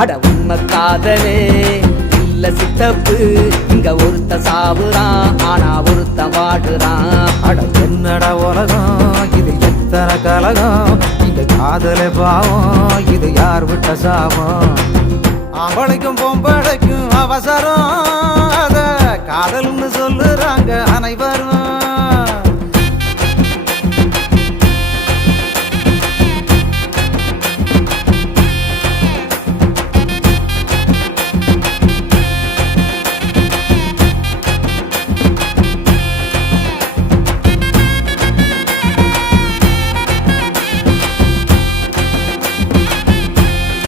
அட உண்மை காதலே இல்ல சித்தப்பு இங்க ஒருத்த சாவுறான் ஆனா ஒருத்த வாடுறான் அட என்னடா உலகம் இது எத்தனை கலகம் இந்த காதலே பாவம் இது யார் விட்ட சாபம் ஆம்பளைக்கும் பொம்பளைக்கும் அவசரம் அத காதல்னு சொல்லுறாங்க அனைவரும்